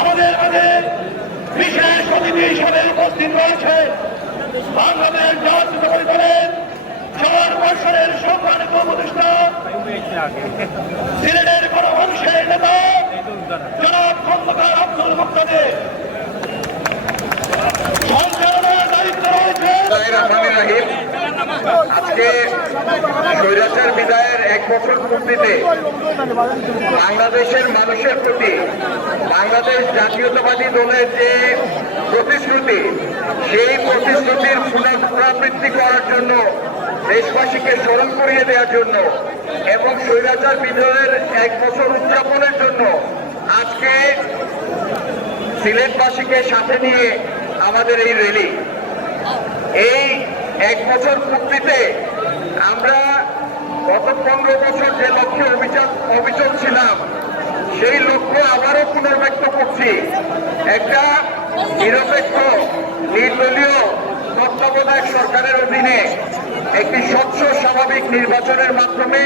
আমাদের মাঝে বিশেষ অতিথি হিসাবে উপস্থিত রয়েছে বাংলাদেশ জাতীয়তাবাদী দলের 4 বছরের সম্মানিত উপদেষ্টা সিলেটের গণমানুষের নেতা জনাব খন্দকার আব্দুল মুক্তাদির। সঞ্চালনার দায়িত্ব রয়েছে আজকে স্বৈরাচার বিদায়ের 1 বছর পূর্তিতে বাংলাদেশের মানুষের প্রতি বাংলাদেশ জাতীয়তাবাদী দলের যে প্রতিশ্রুতি, সেই প্রতিশ্রুতির পুনরাবৃত্তি করার জন্য, দেশবাসীকে স্মরণ করিয়ে দেওয়ার জন্য এবং স্বৈরাচার বিদায়ের 1 বছর উদযাপনের জন্য আজকে সিলেটবাসীকে সাথে নিয়ে আমাদের এই র্যালি। এই 1 বছর পূর্তিতে আমরা গত 15 বছর যে লক্ষ্যে অবিচল ছিলাম, সেই লক্ষ্য আবারও পুনর্ব্যক্ত করছি। একটা নিরপেক্ষ নির্দলীয় তত্ত্বাবধায়ক সরকারের অধীনে একটি স্বচ্ছ স্বাভাবিক নির্বাচনের মাধ্যমে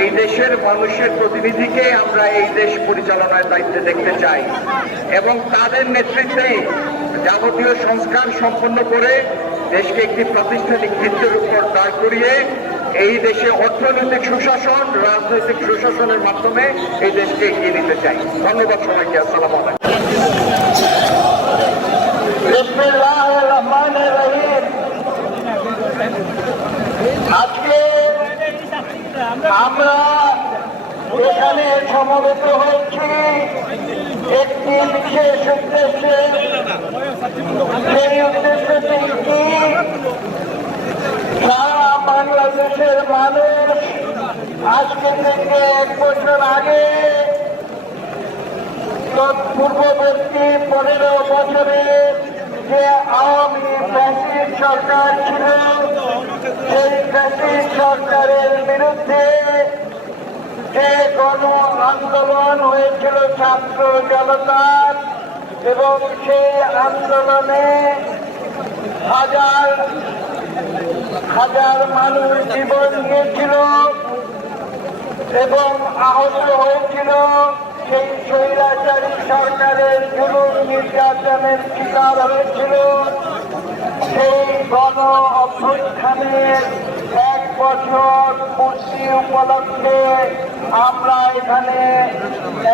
এই দেশের মানুষের প্রতিনিধিকে আমরা এই দেশ পরিচালনার দায়িত্বে দেখতে চাই এবং তাদের নেতৃত্বেই যাবতীয় সংস্কার সম্পন্ন করে দেশকে একটি প্রাতিষ্ঠানিক ভিত্তির উপর দাঁড় করিয়ে এই দেশে অর্থনৈতিক সুশাসন, রাজনৈতিক সুশাসনের মাধ্যমে এই দেশকে এগিয়ে নিতে চাই। ধন্যবাদ সবাইকে। আসসালামু আলাইকুম। আজকে আমরা এখানে সমবেত হয়েছি একটি বিশেষ উদ্দেশ্যে। সেই উদ্দেশ্যটি কি? সারা বাংলাদেশের মানুষ আজকে থেকে 1 বছর আগে পূর্ববর্তী 15 বছরের যে আওয়ামী ফ্যাসিস্ট সরকার ছিল, সেই ফ্যাসিস্ট সরকারের বিরুদ্ধে যে গণ আন্দোলন হয়েছিল ছাত্র জনতার, এবং সেই আন্দোলনে হাজার হাজার মানুষ জীবন দিয়েছিল এবং আহত হয়েছিল। সেই স্বৈরাচারী সরকারের জুলুম নির্যাতনের শিকার হয়েছিল। সেই গণ অভ্যুত্থানের 1 বছর পূর্তি উপলক্ষে আমরা এখানে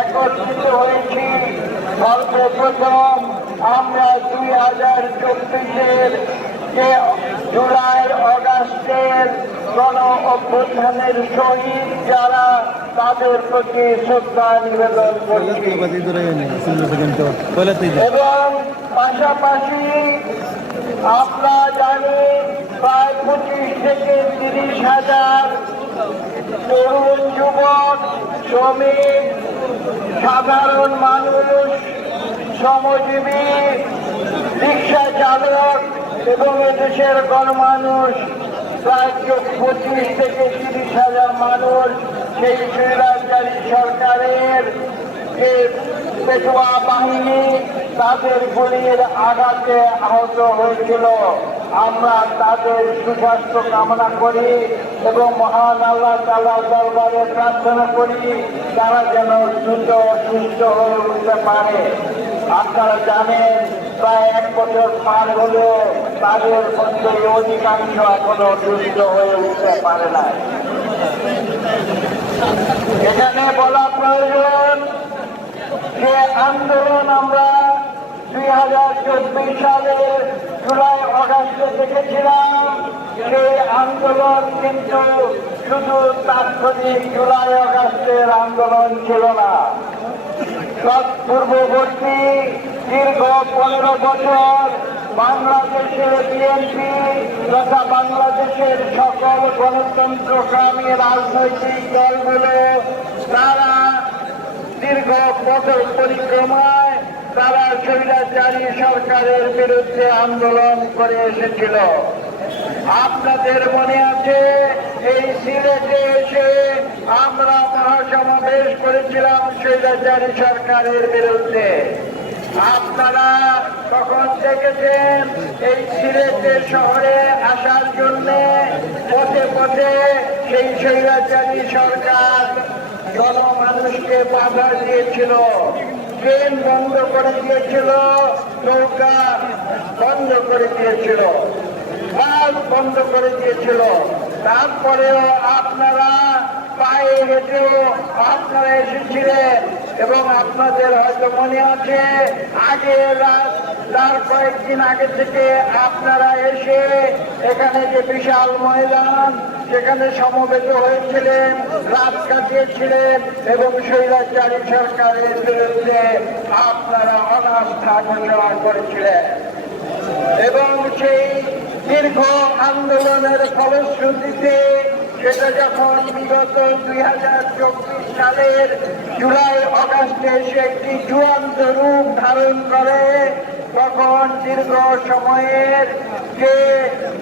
একত্রিত হয়েছি। সর্বপ্রথম আমরা 2024-এর যে জুলাই অগাস্টের গণ অভ্যুত্থানের শহীদ যারা, তাদের প্রতি শ্রদ্ধা নিবেদন করছি এবং পাশাপাশি আমরা জানি প্রায় 25 থেকে 30,000 তরুণ যুবক, শ্রমিক, সাধারণ মানুষ, শ্রমজীবী, রিক্সা চালক এবং এদেশের গণমানুষ প্রায় 25 থেকে 30,000 মানুষ সেই স্বৈরাচারী সরকারের যে পেটোয়া বাহিনী তাদের গুলির আঘাতে আহত হয়েছিল। আমরা তাদের সুস্বাস্থ্য কামনা করি এবং মহান আল্লাহ তাআলার দরবারে প্রার্থনা করি তারা যেন দ্রুত সুস্থ হয়ে উঠতে পারে। আপনারা জানেন প্রায় 1 বছর পার হলো, তাদের মধ্যে অধিকাংশ এখনো সুস্থ হয়ে উঠতে পারে না। এখানে বলা প্রয়োজন যে আন্দোলন আমরা 2024 সালের জুলাই অগাস্টে দেখেছিলাম, সেই আন্দোলন কিন্তু শুধু তাৎক্ষণিক জুলাই অগাস্টের আন্দোলন ছিল না। পূর্ববর্তী দীর্ঘ 15 বছর বাংলাদেশের বিএনপি তথা বাংলাদেশের সকল গণতন্ত্রকামী রাজনৈতিক দলগুলো তারা দীর্ঘ পথ পরিক্রমায় তারা স্বৈরাচারী সরকারের বিরুদ্ধে আন্দোলন করে এসেছিল। আপনাদের মনে আছে এই সিলেটে এসে আমরা মহাসমাবেশ করেছিলাম স্বৈরাচারী সরকারের বিরুদ্ধে। আপনারা তখন দেখেছেন এই সিলেটের শহরে আসার জন্য পথে পথে সেই স্বৈরাচারী সরকার জনমানুষকে বাধা দিয়েছিল, ট্রেন বন্ধ করে দিয়েছিল, নৌকা বন্ধ করে দিয়েছিল, বাস বন্ধ করে দিয়েছিল। তারপরেও আপনারা পায়ে হেঁটেও আপনারা এসেছিলেন এবং আপনাদের হয়তো মনে আছে আগে তার কয়েকদিন আগে থেকে আপনারা এসে এখানে যে বিশাল ময়দান সেখানে সমবেত হয়েছিলেন, রাত কাটিয়েছিলেন এবং স্বৈরাচারী সরকারের বিরুদ্ধে আপনারা অনাস্থা ঘোষণা করেছিলেন এবং সেই দীর্ঘ আন্দোলনের ফলশ্রুতিতে সেটা যখন বিগত 2024 সালের জুলাই অগাস্টে সে একটি চূড়ান্ত রূপ ধারণ করে, তখন দীর্ঘ সময়ের যে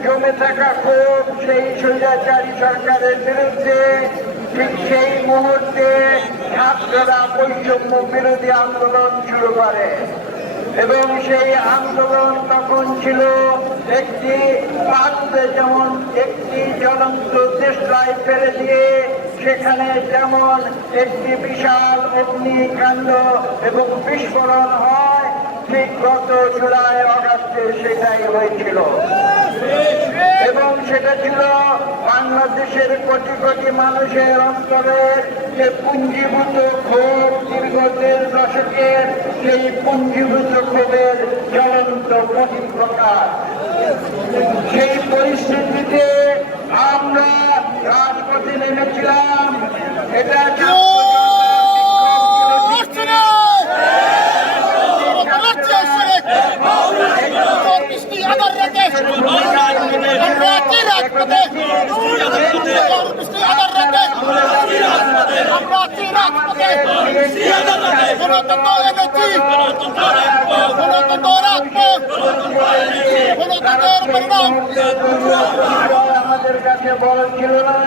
জমে থাকা ক্ষোভ সেই স্বৈরাচারী সরকারের বিরুদ্ধে, ঠিক সেই মুহূর্তে ছাত্ররা বৈষম্য বিরোধী আন্দোলন শুরু করে এবং সেই আন্দোলন তখন ছিল একটি পাত্রে যেমন একটি জ্বলন্ত দেশলাই ফেলে দিয়ে সেখানে যেমন একটি বিশাল অগ্নিকাণ্ড এবং বিস্ফোরণ হয়, ঠিক গত জুলাই অগাস্টে সেটাই হয়েছিল এবং সেটা ছিল বাংলাদেশের কোটি কোটি মানুষের অন্তরে যে পুঞ্জীভূত ক্ষোভ, দীর্ঘ 1.5 দশকের সেই পুঞ্জীভূত ক্ষোভের জ্বলন্ত বহিঃপ্রকাশ। সেই পরিস্থিতিতে আমরা রাজপথে নেমেছিলাম। এটা আমাদের কাছে বড় ছিল না।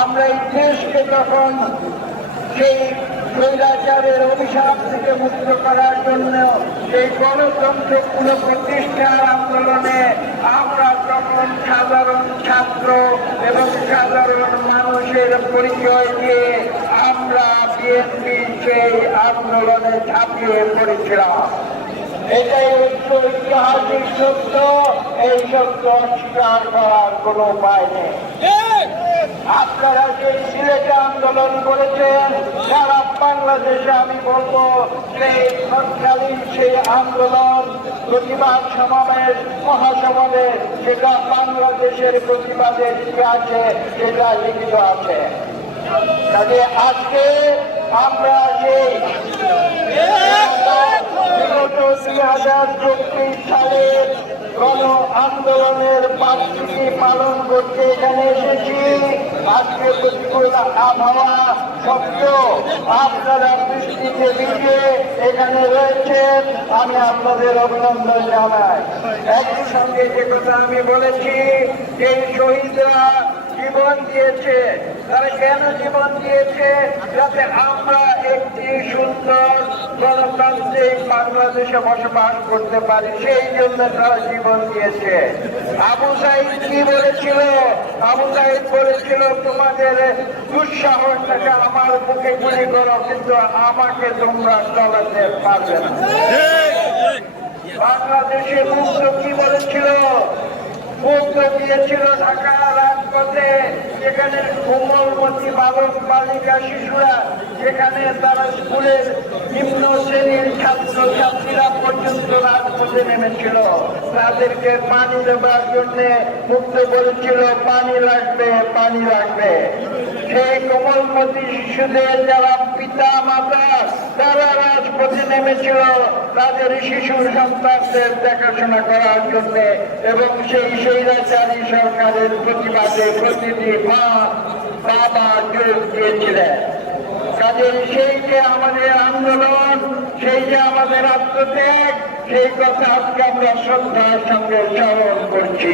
আমরা এই দেশকে তখন সেই স্বৈরাচারের অভিশাপ থেকে মুক্ত করার জন্য সেই গণতন্ত্র পুনঃপ্রতিষ্ঠার আন্দোলনে আমরা তখন সাধারণ ছাত্র এবং সাধারণ মানুষের পরিচয় দিয়ে আমরা বিএনপি সেই আন্দোলনে ঝাঁপিয়ে পড়েছিলাম এটাই হচ্ছে ঐতিহাসিক সত্য। এই সত্য অস্বীকার করার কোনো উপায় নেই। আপনারা যে সিলেটে আন্দোলন করেছেন সারা বাংলাদেশে, আমি বলবো সেই তৎকালীন সেই আন্দোলন, প্রতিবাদ সমাবেশ, মহাসমাবেশ, যেটা বাংলাদেশের প্রতিবাদের ইতিহাসে সেটা লিখিত আছে। কাজে আজকে আমরা সেই 2024 সালের গণ আন্দোলনের বার্ষিকী পালন করতে এখানে এসেছি। আজকে প্রতিকূল আবহাওয়া সত্ত্বেও আপনারা বৃষ্টিতে ভিজে এখানে রয়েছেন, আমি আপনাদের অভিনন্দন জানাই। একই সঙ্গে যে কথা আমি বলেছি, এই শহীদরা জীবন দিয়েছে, তারা কেন জীবন দিয়েছে? যাতে আমরা একটি সুন্দর গণতান্ত্রিক বাংলাদেশে বসবাস করতে পারি, সেই জন্য তারা জীবন দিয়েছে। আবু সাইদ কি বলেছিল? আবু সাইদ বলেছিল, তোমাদের দুঃসাহসটাকে আমার বুকে গুলি করো, কিন্তু আমাকে তোমরা চালাতে পারবে না। বাংলাদেশের মুক্ত কি বলেছিল? মুক্ত দিয়েছিল ঢাকা রাজপথে, যেখানে কোমলমতি বালক বালিকা শিশুরা, যেখানে তারা স্কুলের নিম্ন শ্রেণীর ছাত্র ছাত্রীরা পর্যন্ত রাজপথে নেমেছিল। তাদেরকে পানি দেবার জন্য মুক্ত বলেছিল, পানি লাগবে, পানি লাগবে। সেই কোমলমতি শিশুদের যারা পিতা মাতা, তারা রাজপথে নেমেছিল তাদের শিশু সন্তানদের দেখাশোনা করার জন্য, এবং সেই স্বৈরাচারী সরকারের প্রতিবাদে প্রতিটি মা বাবা যোগ দিয়েছিলেন। কাজে সেই যে আমাদের আন্দোলন, সেই যে আমাদের আত্মত্যাগ, সেই কথা আজকে আমরা শ্রদ্ধার সঙ্গে স্মরণ করছি।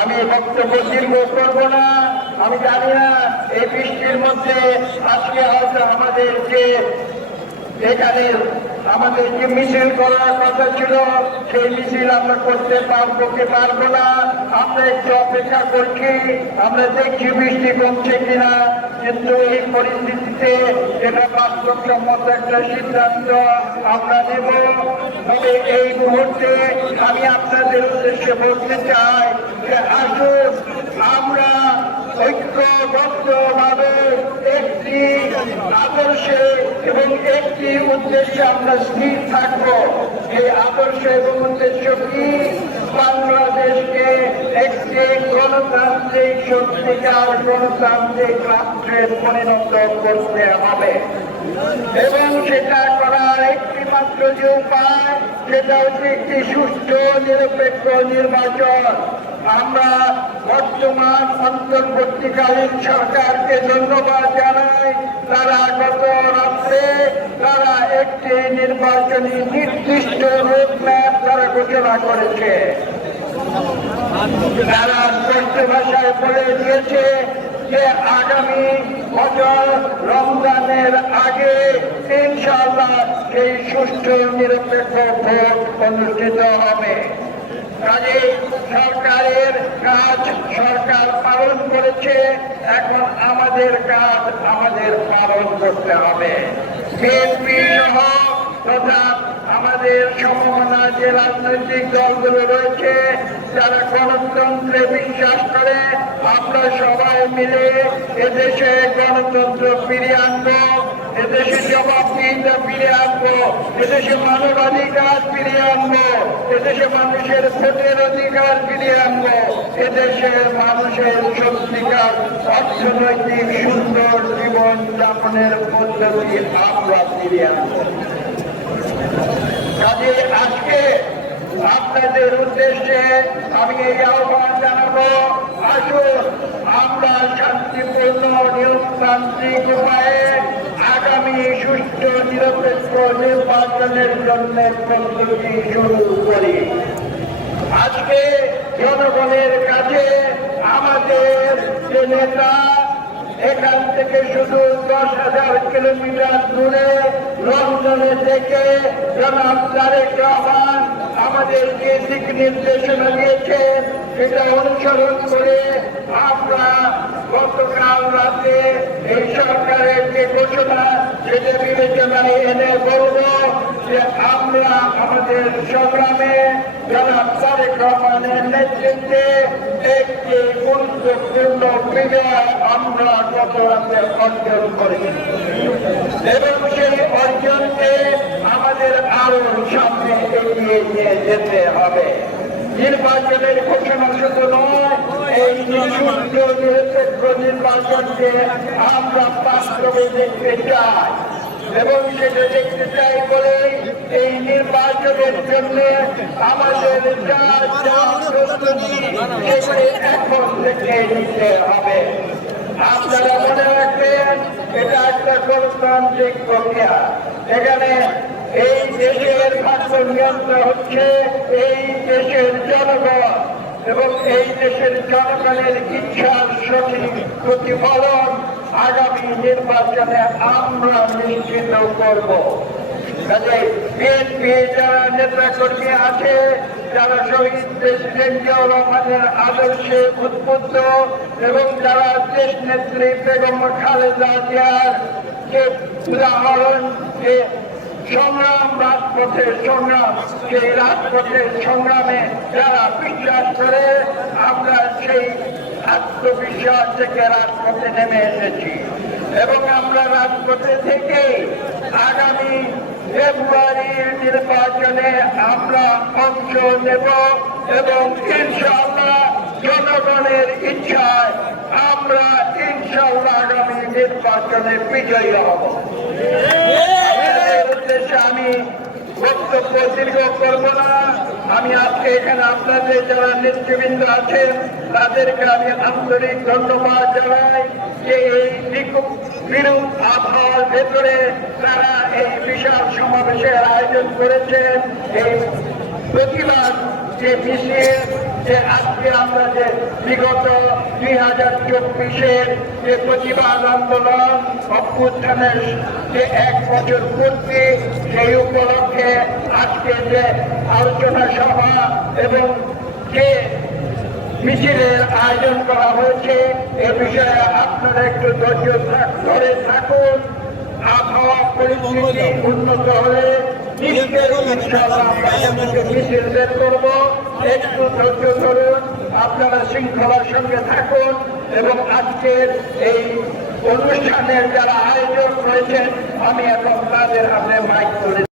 আমি বক্তব্য দীর্ঘ করবো না। আমি জানি না এই বৃষ্টির মধ্যে আজকে হয়তো আমাদের যে এখানে আমাদের যে মিছিল করার কথা ছিল, সেই মিছিল আমরা করতে পারবো কি পারবো না, আমরা একটু অপেক্ষা করছি। আমরা দেখছি বৃষ্টি কমছে কিনা, কিন্তু এই পরিস্থিতিতে এটা বাস্তবসম্মত একটা সিদ্ধান্ত আমরা নেব। তবে এই মুহূর্তে আমি আপনাদের উদ্দেশ্যে বলতে চাই যে আসুন আমরা ঐক্যবদ্ধভাবে একটি আদর্শে এবং একটি উদ্দেশ্যে আমরা স্থির থাকবো। এই আদর্শ এবং উদ্দেশ্য কি? বাংলাদেশকে একটি গণতান্ত্রিক সত্যিকার গণতান্ত্রিক রাষ্ট্রে পরিণত করতে হবে, এবং সেটা করার একটি মাত্র যে উপায়, সেটা হচ্ছে একটি সুষ্ঠু নিরপেক্ষ নির্বাচন। আমরা বর্তমান অন্তর্বর্তীকালীন সরকারকে ধন্যবাদ জানাই। তারা গত রাত্রে তারা একটি নির্বাচনী নির্দিষ্ট রোডম্যাপ তারা ঘোষণা করেছে। তারা স্পষ্ট ভাষায় বলে দিয়েছে যে আগামী বছর রমজানের আগে ইনশাআল্লাহ সেই সুষ্ঠু নিরপেক্ষ ভোট অনুষ্ঠিত হবে। কাজে সরকারের কাজ সরকার পালন করেছে, এখন আমাদের কাজ আমাদের পালন করতে হবে। বিএনপি সহ তথা আমাদের সমমনা যে রাজনৈতিক দলগুলো রয়েছে, যারা গণতন্ত্রে বিশ্বাস করে, আমরা সবাই মিলে এদেশে গণতন্ত্র ফিরিয়ে আনবো, এদেশে জবাবদিহিতা ফিরিয়ে আনবো, এদেশে মানবাধিকার ফিরিয়ে আনবো, এদেশে মানুষের ভোটের অধিকার ফিরিয়ে আনবো, এদেশের মানুষের সত্যিকার অর্থনৈতিক সুন্দর জীবন যাপনের পদ্ধতি আমরা ফিরিয়ে আনবো। কাজে আজকে আপনাদের উদ্দেশ্যে আমি এই আহ্বান জানাবো, আসুন আমরা শান্তিপূর্ণ নিয়মতান্ত্রিক উপায়ে আগামী সুষ্ঠু নিরপেক্ষ নির্বাচনের জন্য প্রস্তুতি শুরু করি। আজকে জনগণের কাছে আমাদের যে নেতা এখান থেকে শুধু 10,000 কিলোমিটার দূরে লন্ডনে থেকে জনাব তারেক রহমান আমাদের যে দিক নির্দেশনা দিয়েছে, সেটা অনুসরণ করে আমরা গতকাল রাতে এই সরকারের যে ঘোষণা, সেটা বিবেচনায় এনে বলব যে আমরা আমাদের সংগ্রামে যারা তারেক রহমানের নেতৃত্বে একটি গুরুত্বপূর্ণ বিজয় আমরা গত রাতে অর্জন করেছি এবং সেই অর্জনকে আমাদের আরো সামনে এগিয়ে নিয়ে যেতে হবে। নির্বাচনের ঘোষণা শুধু নয়, এই নিঃশুল্ক নিরপেক্ষ নির্বাচনকে আমরা বাস্তবে দেখতে চাই এবং সেটা দেখতে চাই বলে এই নির্বাচনের জন্য আমাদের যা যা প্রস্তুতি সেগুলি এখন থেকে নিতে হবে। আপনারা মনে রাখবেন, এটা একটা গণতান্ত্রিক প্রক্রিয়া। এখানে এই দেশের ভাগ্য নিয়ন্ত্রণ হচ্ছে এই দেশের জনগণ এবং এই দেশের জনগণের ইচ্ছার সঠিক প্রতিফলন আগামী নির্বাচনে আমরা নিশ্চিত করব। কাজে বিএনপি যারা নেতা কর্মী আছে, যারা শহীদ প্রেসিডেন্ট জিয়াউর রহমানের আদর্শে উদ্বুদ্ধ এবং যারা দেশ নেত্রী বেগম খালেদা জিয়ার যে উদাহরণ, যে সংগ্রাম, রাজপথের সংগ্রাম, সেই রাজপথের সংগ্রামে যারা বিশ্বাস করে, আমরা সেই আত্মবিশ্বাস থেকে রাজপথে নেমে এসেছি এবং আমরা রাজপথে থেকে আগামী ফেব্রুয়ারির নির্বাচনে আমরা অংশ নেব এবং ইনশাআল্লাহ জনগণের ইচ্ছায় আমরা ইনশাআল্লাহ আগামী নির্বাচনে বিজয়ী হব। উদ্দেশ্যে আমি বক্তব্য দীর্ঘ করব না। আমি আজকে এখানে আপনাদের যারা নেতৃবৃন্দ আছেন তাদেরকে আমি আন্তরিক ধন্যবাদ জানাই যে এই বিরূপ আবহাওয়ার ভেতরে তারা এই বিশাল সমাবেশের আয়োজন করেছেন। এই প্রতিবাদ যে মিছিল, যে আজকে আমরা যে বিগত 2024-এর যে প্রতিবাদ আন্দোলন অভ্যুত্থানের যে 1 বছর পূর্তি, সেই উপলক্ষে আজকে যে আলোচনা সভা এবং যে মিছিলের আয়োজন করা হয়েছে, এ বিষয়ে আপনারা একটু ধৈর্য ধরে থাকুন। আবহাওয়া পরিস্থিতি উন্নত হলে মিছিল বের করব। একটু ধৈর্য ধরুন, আপনারা শৃঙ্খলার সঙ্গে থাকুন এবং আজকের এই অনুষ্ঠানের যারা আয়োজন করেছেন আমি এখন তাদের হাতে মাইক করে